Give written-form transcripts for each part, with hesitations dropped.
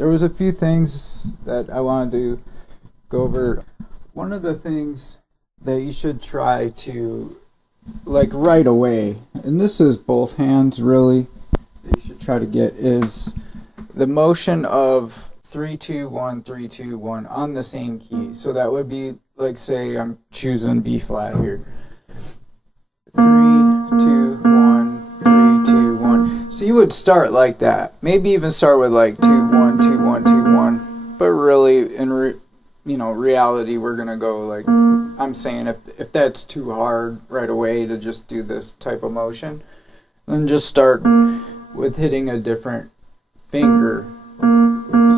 there was a few things that I wanted to go over. One of the things that you should try to, like, right away, and this is both hands really, that you should try to get, is the motion of 3 2 1 3 2 1 on the same key. So that would be, like, say I'm choosing B flat here. 3 2 1 3 2 1. So you would start like that. Maybe even start with like 2 1 2 1 2 1. But really, in reality, we're gonna go like, I'm saying, if that's too hard right away to just do this type of motion, then just start with hitting a different finger,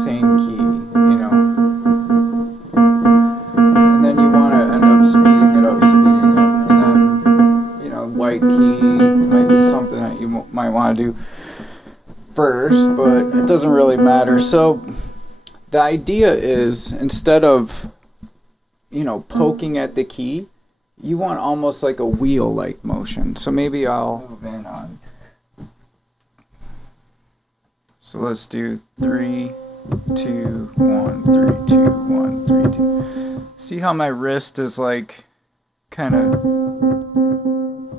same key, and then you want to end up speeding it up, and then, white key might be something that you might want to do first, but it doesn't really matter. So the idea is, instead of, poking at the key, you want almost like a wheel-like motion. So maybe I'll move in on. So let's do 3 2 1 3 2 1 3 2. See how my wrist is like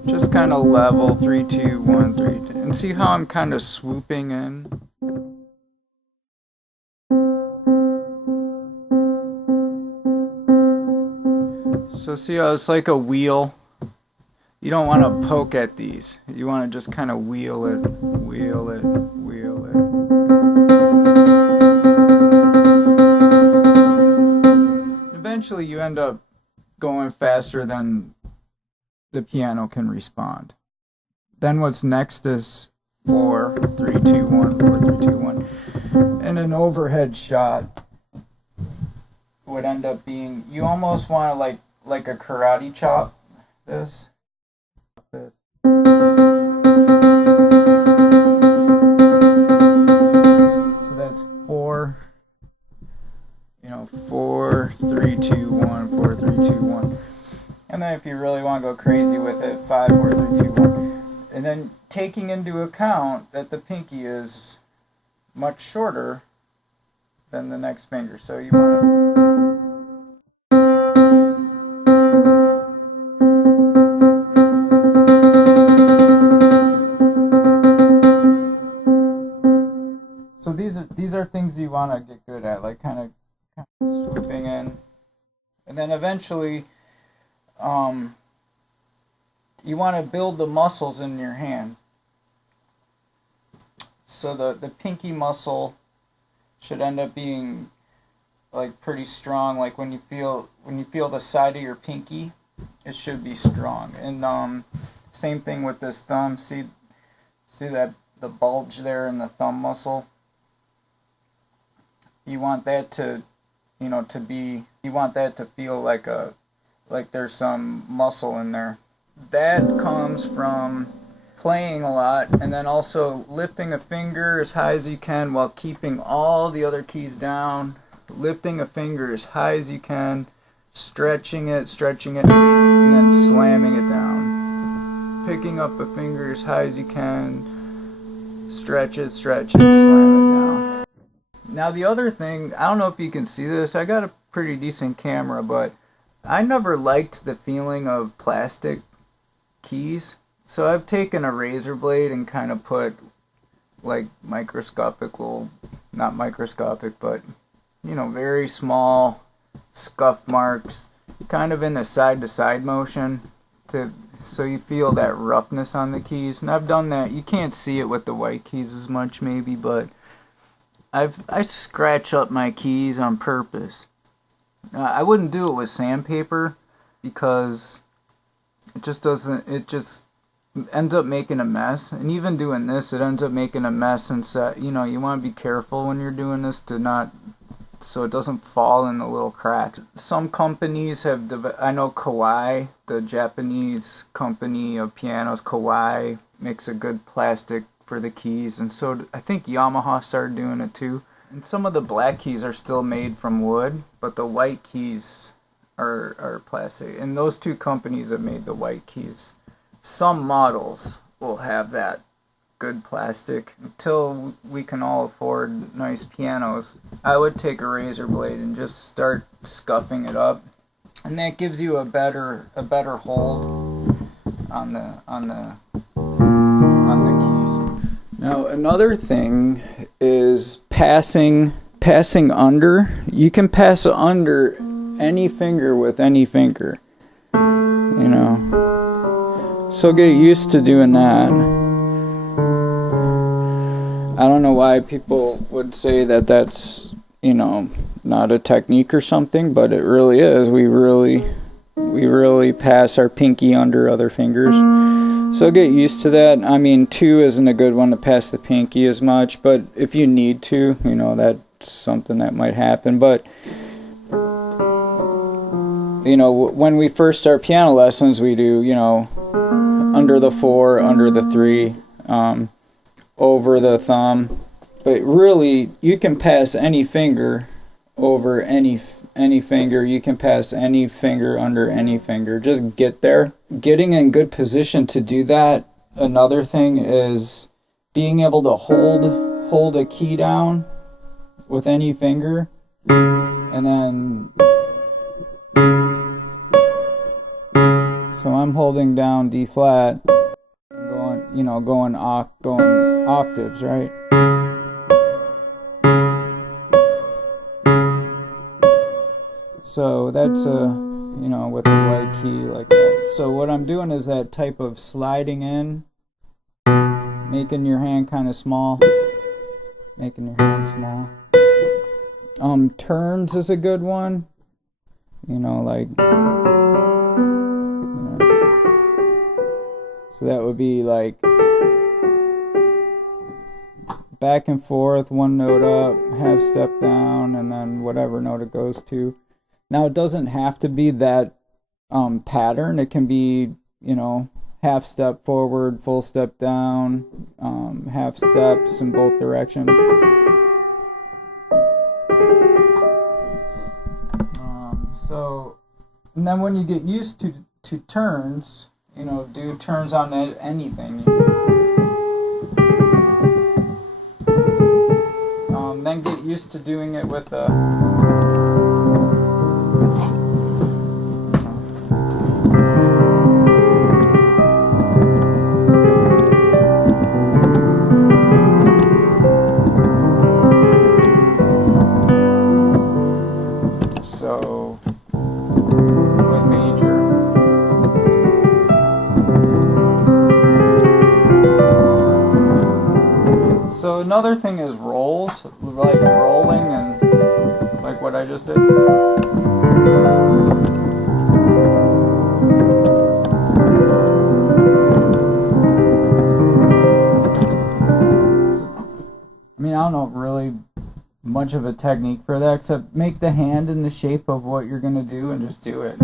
just kind of level, 3 2 1 3 2, and see how I'm kind of swooping in. So see how it's like a wheel? You don't want to poke at these. You want to just kind of wheel it, wheel it, wheel it. Eventually you end up going faster than the piano can respond. Then what's next is 4 3 2 1 4 3 2 1. And an overhead shot would end up being, you almost want to like a karate chop this. So that's 4 4 3 2 1 4 3 2 1. And then if you really want to go crazy with it, 5 4 3 2 1. And then taking into account that the pinky is much shorter than the next finger, so you want to. So these are things you want to get good at, like kind of swooping in, and then eventually, you want to build the muscles in your hand. So the pinky muscle should end up being like pretty strong. Like when you feel the side of your pinky, it should be strong. And same thing with this thumb. See that the bulge there in the thumb muscle. You want that to, you want that to feel like there's some muscle in there. That comes from playing a lot, and then also lifting a finger as high as you can while keeping all the other keys down. Lifting a finger as high as you can, stretching it, and then slamming it down. Picking up a finger as high as you can, stretch it, slam it down. Now the other thing, I don't know if you can see this, I got a pretty decent camera, but I never liked the feeling of plastic keys. So I've taken a razor blade and kind of put like microscopic little, not microscopic, but very small scuff marks, kind of in a side-to-side motion, so you feel that roughness on the keys. And I've done that. You can't see it with the white keys as much maybe, but I scratch up my keys on purpose. I wouldn't do it with sandpaper because it just ends up making a mess. And even doing this, it ends up making a mess. And so, you want to be careful when you're doing this so it doesn't fall in the little cracks. Some companies I know Kawai, the Japanese company of pianos, Kawai makes a good plastic for the keys, and so I think Yamaha started doing it too. And some of the black keys are still made from wood, but the white keys are plastic. And those two companies have made the white keys. Some models will have that good plastic until we can all afford nice pianos. I would take a razor blade and just start scuffing it up, and that gives you a better hold on the keys. Now another thing is passing under. You can pass under any finger with any finger, you know. So get used to doing that. I don't know why people would say that that's, you know, not a technique or something, but it really is. We really pass our pinky under other fingers. So get used to that. I mean, 2 isn't a good one to pass the pinky as much, but if you need to, you know, that's something that might happen. But you know, when we first start piano lessons, we do, you know, under the 4, under the 3, over the thumb. But really, you can pass any finger over any finger. You can pass any finger under any finger. Just get there. Getting in good position to do that. Another thing is being able to hold a key down with any finger, and then so I'm holding down D flat, going octaves, right? So that's with a light key like that. So what I'm doing is that type of sliding in, making your hand kind of small, turns is a good one, so that would be like back and forth, one note up, half step down, and then whatever note it goes to. Now it doesn't have to be that pattern. It can be, half step forward, full step down, half steps in both directions. And then when you get used to turns, do turns on anything. Then get used to doing it with a... So another thing is rolls, like rolling and like what I just did. I don't know really much of a technique for that, except make the hand in the shape of what you're going to do and just do it.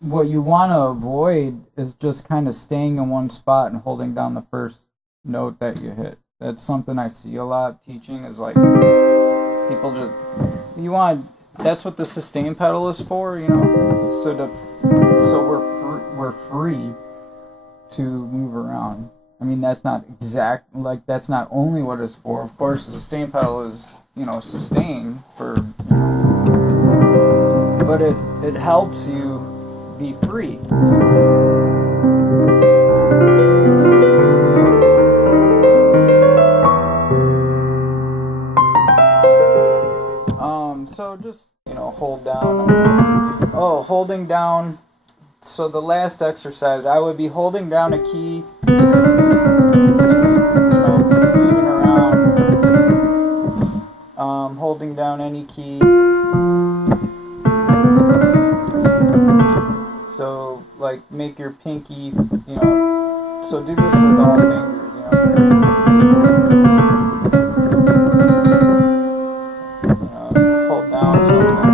What you want to avoid is just kind of staying in one spot and holding down the first note that you hit. That's something I see a lot teaching, is like people just, that's what the sustain pedal is for, so we're free to move around. That's not that's not only what it's for. Of course, the sustain pedal is, sustain for, but it helps you be free. So just, hold down. Holding down. So the last exercise, I would be holding down a key, moving around, holding down any key. So, make your pinky, so do this with all fingers, hold down something.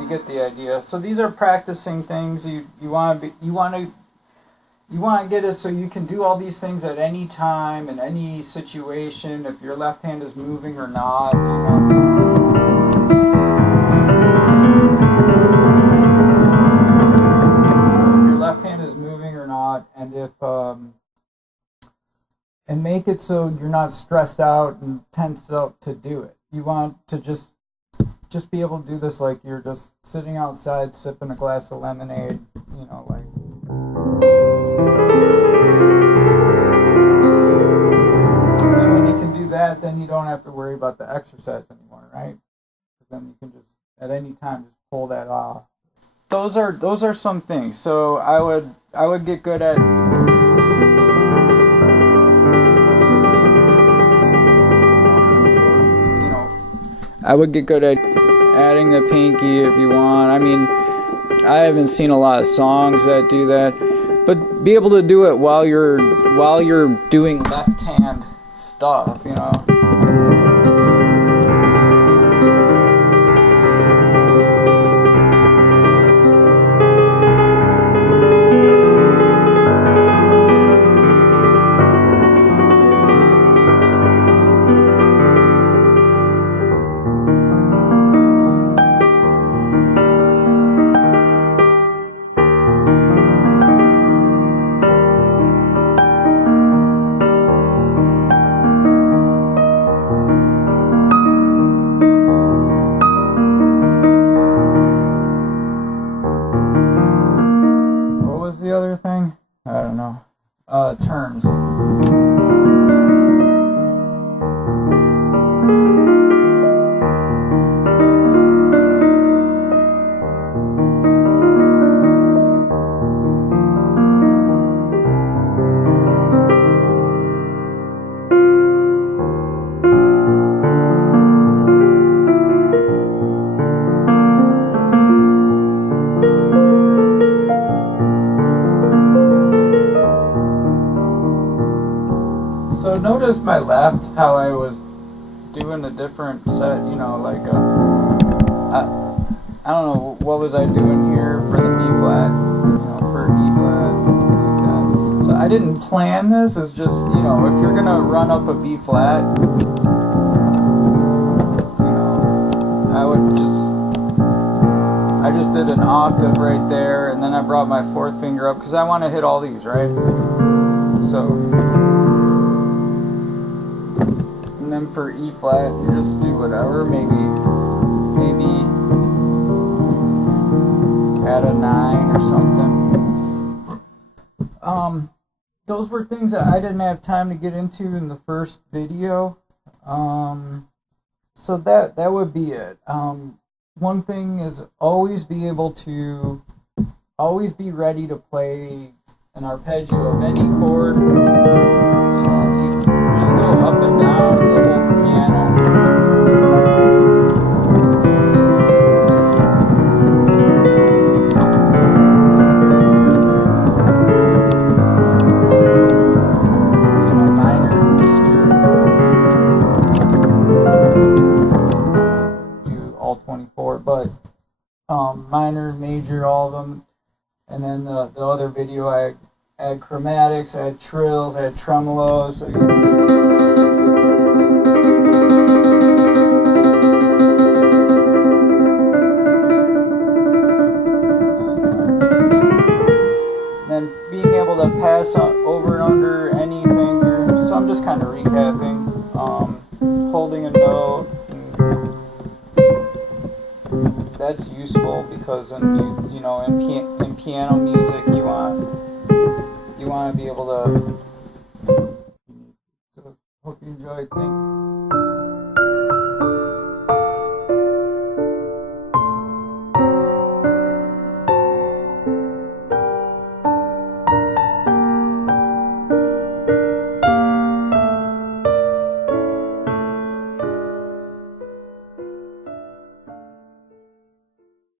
You get the idea. So these are practicing things. You want to you want to get it so you can do all these things at any time, in any situation, if your left hand is moving or not, you know. If your left hand is moving or not, and if, and make it so you're not stressed out and tensed up to do it. You want to just be able to do this like you're just sitting outside sipping a glass of lemonade, you know, like. And when you can do that, then you don't have to worry about the exercise anymore, right? Because then you can just at any time just pull that off. Those are some things. So I would get good at. I would get good at adding the pinky if you want. I mean, I haven't seen a lot of songs that do that, but be able to do it while you're doing left hand stuff, you know. The other thing? I don't know. Terms. So notice my left, how I was doing a different set, you know, like I don't know, what was I doing here for the B flat, you know, for E flat, like that. So I didn't plan this, it's just, you know, if you're gonna run up a B flat, you know, I just did an octave right there, and then I brought my fourth finger up, because I want to hit all these, right? So, and then for E flat, you just do whatever, maybe add a 9 or something. Those were things that I didn't have time to get into in the first video. So that would be it. One thing is always be ready to play an arpeggio of any chord. You know, you just go up and down the whole piano. You know, minor, major. Do all 24, but minor, major, all of them. And then the other video, I add chromatics, I add trills, I add tremolos. So then being able to pass over and under any finger. So I'm just kind of recapping, holding a note. That's useful because in piano music you want to be able to. So hope you enjoyed. Thank you.